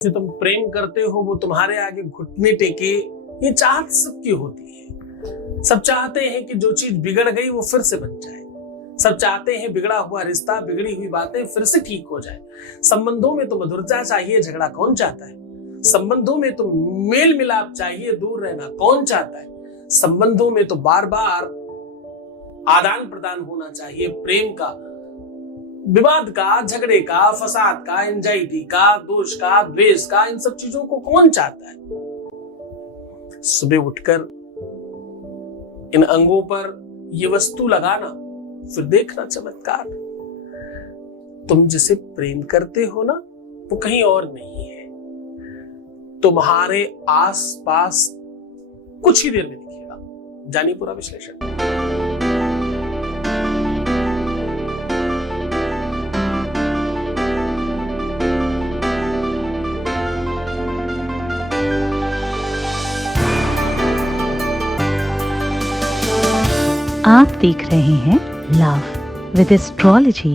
जो तुम प्रेम करते हो वो तुम्हारे आगे घुटने टेके, ये चाहत सबकी होती है। सब चाहते हैं कि जो चीज बिगड़ गई वो फिर से बन जाए। सब चाहते हैं बिगड़ा हुआ रिश्ता, बिगड़ी हुई बातें फिर से ठीक हो जाए। संबंधों में तो मधुरता चाहिए, झगड़ा कौन चाहता है। संबंधों में तो मेल मिलाप चाहिए, दूर रहना कौन चाहता है। संबंधों में तो बार बार आदान प्रदान होना चाहिए, प्रेम का, विवाद का, झगड़े का, फसाद का, एंजाइटी का, दोष का, द्वेष का, इन सब चीजों को कौन चाहता है। सुबह उठकर इन अंगों पर ये वस्तु लगाना, फिर देखना चमत्कार। तुम जिसे प्रेम करते हो ना, वो कहीं और नहीं है, तुम्हारे आसपास कुछ ही देर में दिखेगा। जानिए पूरा विश्लेषण। आप देख रहे हैं लव विद एस्ट्रोलॉजी।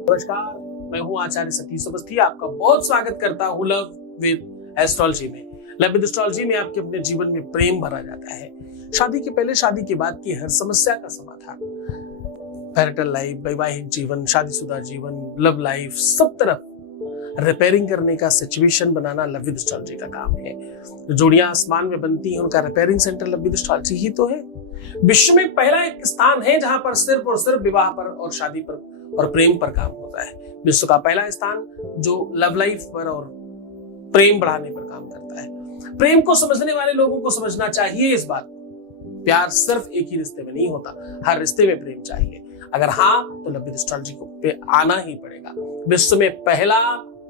नमस्कार, मैं हूं आचार्य सतीश अवस्थी। आपका बहुत स्वागत करता हूं लव विद एस्ट्रोलॉजी में। लव विद एस्ट्रोलॉजी में आपके अपने जीवन में प्रेम भरा जाता है। शादी के पहले, शादी के बाद की हर समस्या का समाधान, मैरिटल लाइफ, वैवाहिक जीवन, शादीशुदा जीवन, लव लाइफ, सब तरफ रिपेयरिंग करने का situation banana love with astrology का काम है। जो जोड़ियां आसमान में बनती हैं उनका repairing centre love with astrology ही तो है। विश्व में पहला एक स्थान है जहां पर सिर्फ और सिर्फ विवाह पर और शादी पर और प्रेम पर काम होता है। विश्व का पहला स्थान जो लव लाइफ पर और प्रेम बढ़ाने पर काम करता है। प्रेम को समझने वाले लोगों को समझना चाहिए इस बात, प्यार सिर्फ एक ही रिश्ते में नहीं होता, हर रिश्ते में प्रेम चाहिए। अगर हाँ, तो लव विद एस्ट्रोलॉजी को पे आना ही पड़ेगा। विश्व में पहला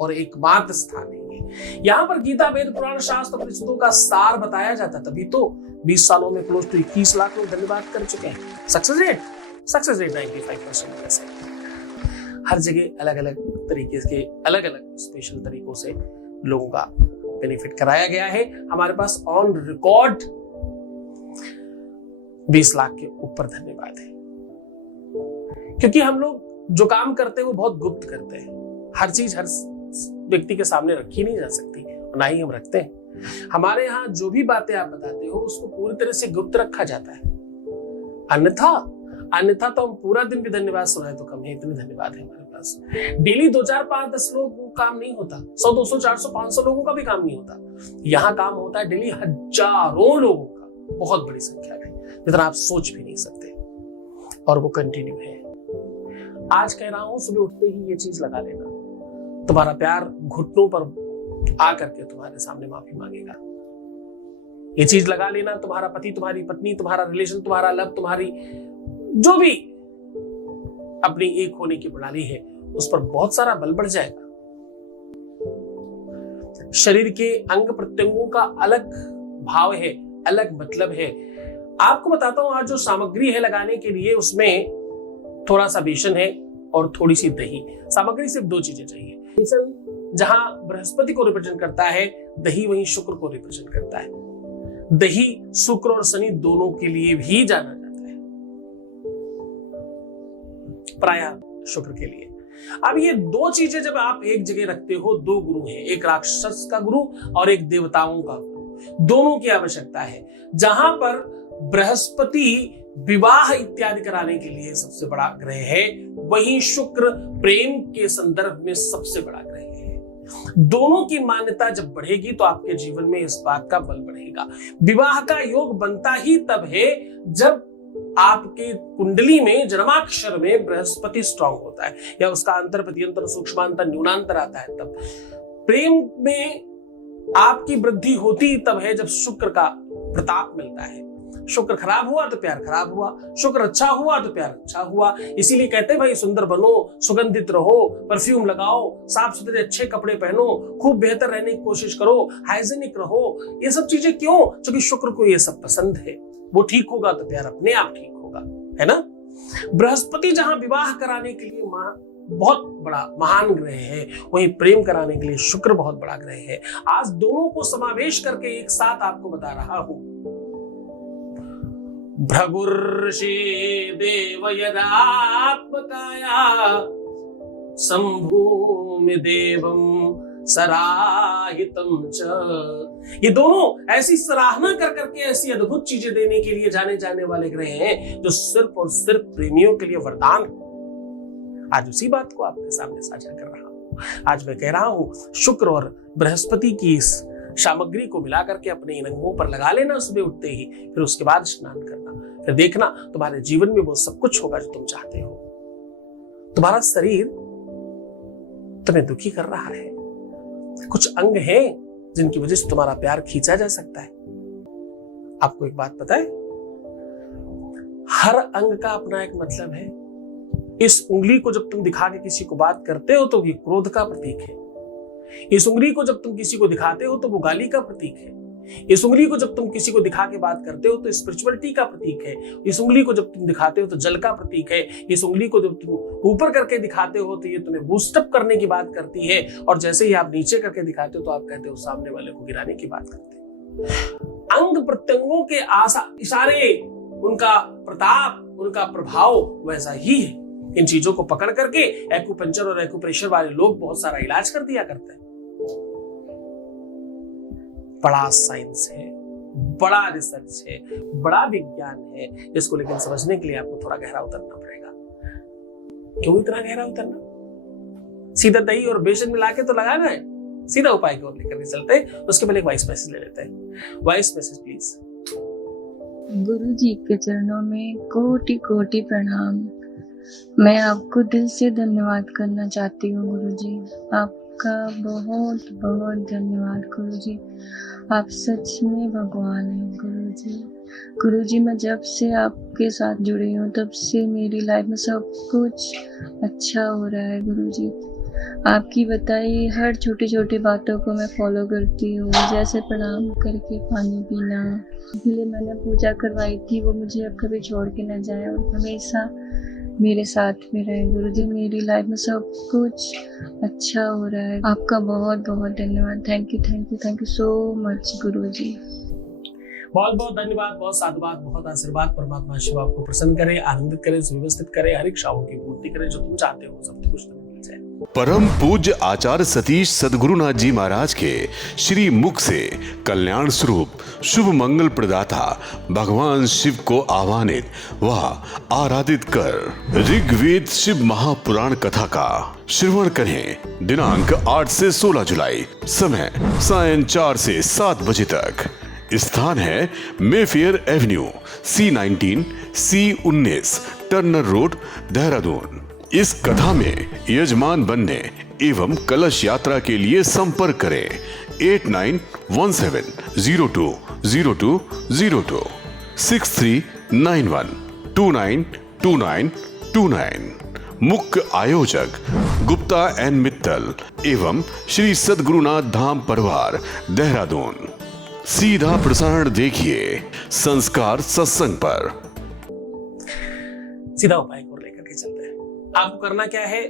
और एकमात्र स्थान है। यहाँ पर गीता, वेद, पुराण, शास्त्र, उपनिषदों का सार बताया जाता, तभी तो 20 सालों में क्लोज टू 21 लाख लोग धन्यवाद कर चुके हैं। सक्सेस रेट 95% वैसे। हर जगह अलग अलग तरीके के, अलग अलग स्पेशल तरीकों से लोगों का बेनिफिट कराया गया है। हमारे पास ऑन रिकॉर्ड 20 लाख के ऊपर धन्यवाद है, क्योंकि हम लोग जो काम करते हैं वो बहुत गुप्त करते हैं। हर चीज हर व्यक्ति के सामने रखी नहीं जा सकती, ना ही हम रखते हैं। हमारे यहाँ जो भी बातें आप बताते हो उसको पूरी तरह से गुप्त रखा जाता है। अन्यथा तो हम पूरा दिन भी धन्यवाद सुनाए तो कम है, इतने धन्यवाद है हमारे पास। डेली 2, 4, 5, 10 लोग वो काम नहीं होता। 100, 200, 400, 500 लोगों का भी काम नहीं होता। यहाँ काम होता है डेली हजारों लोगों का, बहुत बड़ी संख्या में, जितना आप सोच भी नहीं सकते, और वो कंटिन्यू है। आज कह रहा हूं, सुबह उठते ही ये चीज लगा लेना। तुम्हारा प्यार घुटनों पर आकर के तुम्हारे सामने माफी मांगेगा। ये चीज लगा लेना, तुम्हारा पति, तुम्हारी पत्नी, तुम्हारा रिलेशन, तुम्हारा लव, तुम्हारी जो भी अपनी एक होने की प्रणाली है, उस पर बहुत सारा बल बढ़ जाएगा। शरीर के अंग प्रत्यंगों का अलग भाव है, अलग मतलब है। आपको बताता हूं, आज जो सामग्री है लगाने के लिए, उसमें थोड़ा सा बेसन है और थोड़ी सी दही। सामग्री सिर्फ 2 चीजें चाहिए। बेसन जहां बृहस्पति को रिप्रेजेंट करता है, दही वहीं शुक्र को रिप्रेजेंट करता है। दही शुक्र और शनि दोनों के लिए भी जाना जाता है, प्रायः शुक्र के लिए। अब ये 2 चीजें जब आप एक जगह रखते हो, 2 गुरु हैं, एक राक्षस का गुरु और एक देवताओं का गुरु, दोनों की आवश्यकता है। जहां पर बृहस्पति विवाह इत्यादि कराने के लिए सबसे बड़ा ग्रह है, वहीं शुक्र प्रेम के संदर्भ में सबसे बड़ा ग्रह है। दोनों की मान्यता जब बढ़ेगी तो आपके जीवन में इस बात का बल बढ़ेगा। विवाह का योग बनता ही तब है जब आपके कुंडली में, जन्माक्षर में बृहस्पति स्ट्रांग होता है, या उसका अंतर, प्रत्यंतर, सूक्ष्मांतर, न्यूनांतर आता है तब। प्रेम में आपकी वृद्धि होती तब है जब शुक्र का प्रताप मिलता है। शुक्र खराब हुआ तो प्यार खराब हुआ, शुक्र अच्छा हुआ तो प्यार अच्छा हुआ। इसीलिए कहते हैं भाई, सुंदर बनो, सुगंधित रहो, परफ्यूम लगाओ, साफ सुथरे अच्छे कपड़े पहनो, खूब बेहतर रहने की कोशिश करो, हाइजीनिक रहो। ये सब चीजें क्यों? क्योंकि शुक्र को ये सब पसंद है। वो ठीक होगा तो प्यार अपने आप ठीक होगा, है ना। बृहस्पति जहां विवाह कराने के लिए बहुत बड़ा महान ग्रह है, वहीं प्रेम कराने के लिए शुक्र बहुत बड़ा ग्रह है। आज दोनों को समावेश करके एक साथ आपको बता रहा हूं। भृगुर्षि देव यदात्मकाया संभूमि देवम सराहितम च। ये दोनों ऐसी सराहना कर करके ऐसी अद्भुत चीजें देने के लिए जाने जाने वाले ग्रह हैं जो सिर्फ और सिर्फ प्रेमियों के लिए वरदान है। आज उसी बात को आपके सामने साझा कर रहा हूं। आज मैं कह रहा हूं शुक्र और बृहस्पति की इस सामग्री को मिला करके अपने इन अंगों पर लगा लेना सुबह उठते ही, फिर उसके बाद स्नान करना, फिर देखना तुम्हारे जीवन में वो सब कुछ होगा जो तुम चाहते हो। तुम्हारा शरीर तुम्हें दुखी कर रहा है, कुछ अंग हैं जिनकी वजह से तुम्हारा प्यार खींचा जा सकता है। आपको एक बात पता है, हर अंग का अपना एक मतलब है। इस उंगली को जब तुम दिखा के किसी को बात करते हो तो ये क्रोध का प्रतीक है। इस उंगली को जब तुम किसी को दिखाते हो तो वो गाली का प्रतीक है। इस उंगली को जब तुम किसी को दिखा के बात करते हो तो स्पिरिचुअलिटी का प्रतीक है। इस उंगली को जब तुम दिखाते हो तो जल का प्रतीक है। इस उंगली को जब तुम ऊपर करके दिखाते हो तो ये तुम्हें बूस्टअप करने की बात करती है, और जैसे ही आप नीचे करके दिखाते हो तो आप कहते हो सामने वाले को गिराने की बात करते हो। अंग प्रत्यंगों के इशारे, उनका प्रताप, उनका प्रभाव वैसा ही है। इन चीजों को पकड़ करके एक्यूपंक्चर और एक्यूप्रेशर वाले लोग बहुत सारा इलाज कर दिया करते हैं। बड़ा साइंस है, बड़ा रिसर्च है, बड़ा विज्ञान है, इसको लेकिन समझने के लिए आपको थोड़ा गहरा उतरना पड़ेगा। क्यों इतना गहरा उतरना? सीधा दही और बेसन मिला के तो लगाना है, सीधा उपाय की ओर लेकर के चलते हैं। उसके पहले एक वॉइस मैसेज ले लेते हैं। Voice message please. गुरु जी के चरणों में कोटि कोटि प्रणाम। मैं आपको दिल से धन्यवाद करना चाहती हूँ गुरु जी। आपका बहुत बहुत धन्यवाद गुरु जी। आप सच में भगवान हैं गुरु जी। गुरु जी, मैं जब से आपके साथ जुड़ी हूँ तब से मेरी लाइफ में सब कुछ अच्छा हो रहा है गुरु जी। आपकी बताई हर छोटी छोटी बातों को मैं फॉलो करती हूँ, जैसे प्रणाम करके पानी पीना, इसलिए मैंने पूजा करवाई थी, वो मुझे अब कभी छोड़ के न जाए और हमेशा मेरे साथ में रहे गुरु जी। मेरी लाइफ में सब कुछ अच्छा हो रहा है। आपका बहुत बहुत धन्यवाद। थैंक यू सो मच गुरु जी। बहुत बहुत धन्यवाद, बहुत साधुवाद, बहुत आशीर्वाद। परमात्मा शिव आपको प्रसन्न करे, आनंदित करे, सुव्यवस्थित करे, हर इच्छाओं की पूर्ति करे, जो तुम चाहते हो सब कुछ तुम्हें मिल जाए। परम पूज्य आचार्य सतीश सद्गुरुनाथ जी महाराज के श्री मुख से कल्याण स्वरूप शुभ मंगल प्रदाता भगवान शिव को आह्वानित व आराधित कर ऋग्वेद शिव महापुराण कथा का श्रवण करें। दिनांक 8 से 16 जुलाई, समय सायं 4 से 7 बजे तक। स्थान है Mayfair Avenue, C19 C19 Turner road, Dehradun. इस कथा में यजमान बनने एवं कलश यात्रा के लिए संपर्क करें 8917020202 6391292929। मुख्य आयोजक गुप्ता एन मित्तल एवं श्री सद्गुरुनाथ धाम परिवार, देहरादून। सीधा प्रसारण देखिए संस्कार सत्संग पर। सीधा उपाय को लेकर के चलते हैं। आपको करना क्या है,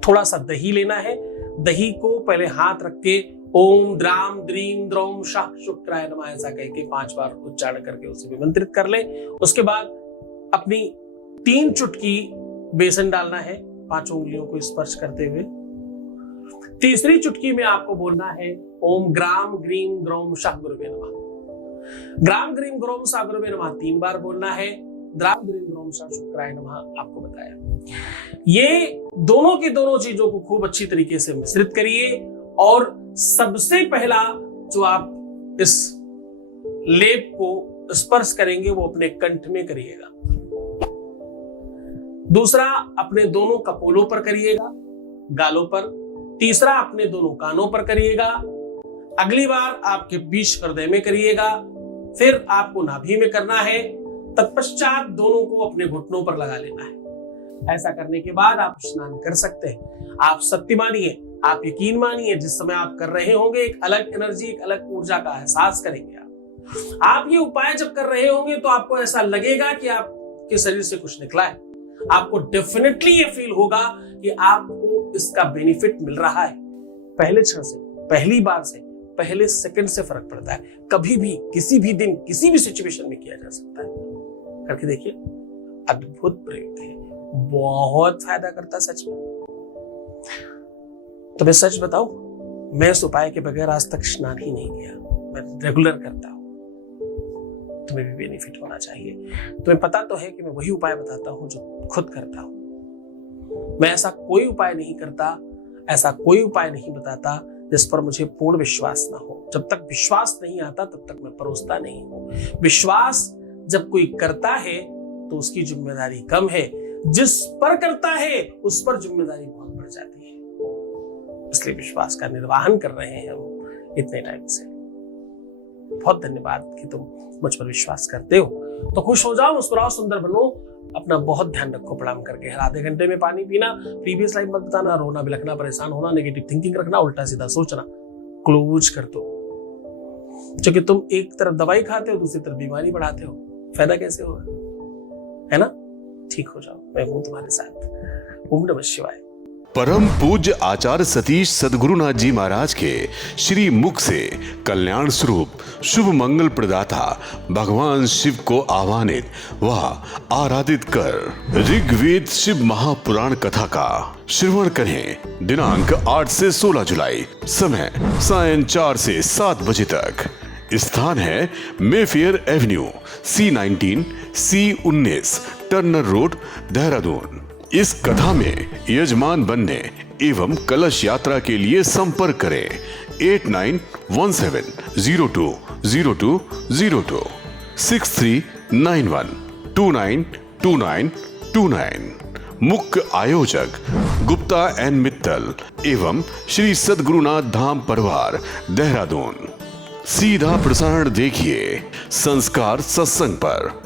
थोड़ा सा दही लेना है। दही को पहले हाथ रख के ओम द्राम द्रीम द्रौम शाह शुक्राय नमः ऐसा कह के 5 बार उच्चारण करके उसे विमंत्रित कर ले। उसके बाद अपनी 3 चुटकी बेसन डालना है, 5 उंगलियों को स्पर्श करते हुए। तीसरी चुटकी में आपको बोलना है ओम ग्राम ग्रीम ग्रौम शाह गुरुवे नमः। ग्राम ग्रीम ग्रौम शाह गुरुवे नमः 3 बार बोलना है। द्राम ग्रीम ग्रौम शाह शुक्राय नमः आपको बताया। ये दोनों की दोनों चीजों को खूब अच्छी तरीके से मिश्रित करिए, और सबसे पहला जो आप इस लेप को स्पर्श करेंगे वो अपने कंठ में करिएगा। दूसरा अपने दोनों कपोलों पर करिएगा, गालों पर। तीसरा अपने दोनों कानों पर करिएगा। अगली बार आपके बीच हृदय में करिएगा। फिर आपको नाभि में करना है। तत्पश्चात दोनों को अपने घुटनों पर लगा लेना है। ऐसा करने के बाद आप स्नान कर सकते हैं। आप सत्य मानिए, आप यकीन मानिए, जिस समय आप कर रहे होंगे एक अलग एनर्जी, एक अलग ऊर्जा का एहसास करेंगे। आप ये उपाय जब कर रहे होंगे तो आपको ऐसा लगेगा कि आपके शरीर से कुछ निकला है। आपको डेफिनेटली ये फील होगा कि आपको इसका बेनिफिट मिल रहा है। पहले क्षण से, पहली बार से, पहले सेकंड से फर्क पड़ता है। कभी भी, किसी भी दिन, किसी भी सिचुएशन में किया जा सकता है। करके देखिए, अद्भुत प्रयोग है, बहुत फायदा करता है सच में। तो मैं सच बताऊं, मैं इस उपाय के बगैर आज तक स्नान ही नहीं किया। मैं रेगुलर करता हूं। तुम्हें भी बेनिफिट होना चाहिए। तुम्हें पता तो है कि मैं वही उपाय बताता हूं जो खुद करता हूं। मैं ऐसा कोई उपाय नहीं करता, ऐसा कोई उपाय नहीं बताता जिस पर मुझे पूर्ण विश्वास ना हो। जब तक विश्वास नहीं आता तब तक मैं परोसता नहीं हूं। विश्वास जब कोई करता है तो उसकी जिम्मेदारी कम है, जिस पर करता है उस पर जिम्मेदारी बहुत बढ़ जाती है। इसलिए विश्वास का निर्वाहन कर रहे हैं हम इतने टाइम से। बहुत धन्यवाद कि तुम मुझ पर विश्वास करते हो। तो खुश हो जाओ, मुस्कुराओ, सुंदर बनो, अपना बहुत ध्यान रखो प्रणाम करके। हर आधे घंटे में पानी पीना, प्रीवियस लाइफ मत बताना, रोना बिलखना, परेशान होना, नेगेटिव थिंकिंग रखना, उल्टा सीधा सोचना क्लोज कर दो। क्योंकि तुम एक तरफ दवाई खाते हो, दूसरी तरफ बीमारी बढ़ाते हो, फायदा कैसे होगा, है ना? ठीक हो जाओ, मैं हूं तुम्हारे साथ। ओम नमः शिवाय। परम पूज्य आचार्य सतीश सद्गुरुनाथ जी महाराज के श्री मुख से कल्याण स्वरूप शुभ मंगल प्रदाता भगवान शिव को आह्वानित व आराधित कर ऋग्वेद शिव महापुराण कथा का श्रवण करें। दिनांक 8 से 16 जुलाई, समय सायं 4 से 7 बजे तक। स्थान है Mayfair Avenue, C19 C19 Turner road, Dehradun. इस कथा में यजमान बनने एवं कलश यात्रा के लिए संपर्क करें 8917020202 6391292929। मुख्य आयोजक गुप्ता एंड मित्तल एवं श्री सद्गुरुनाथ धाम परिवार, देहरादून। सीधा प्रसारण देखिए संस्कार सत्संग पर।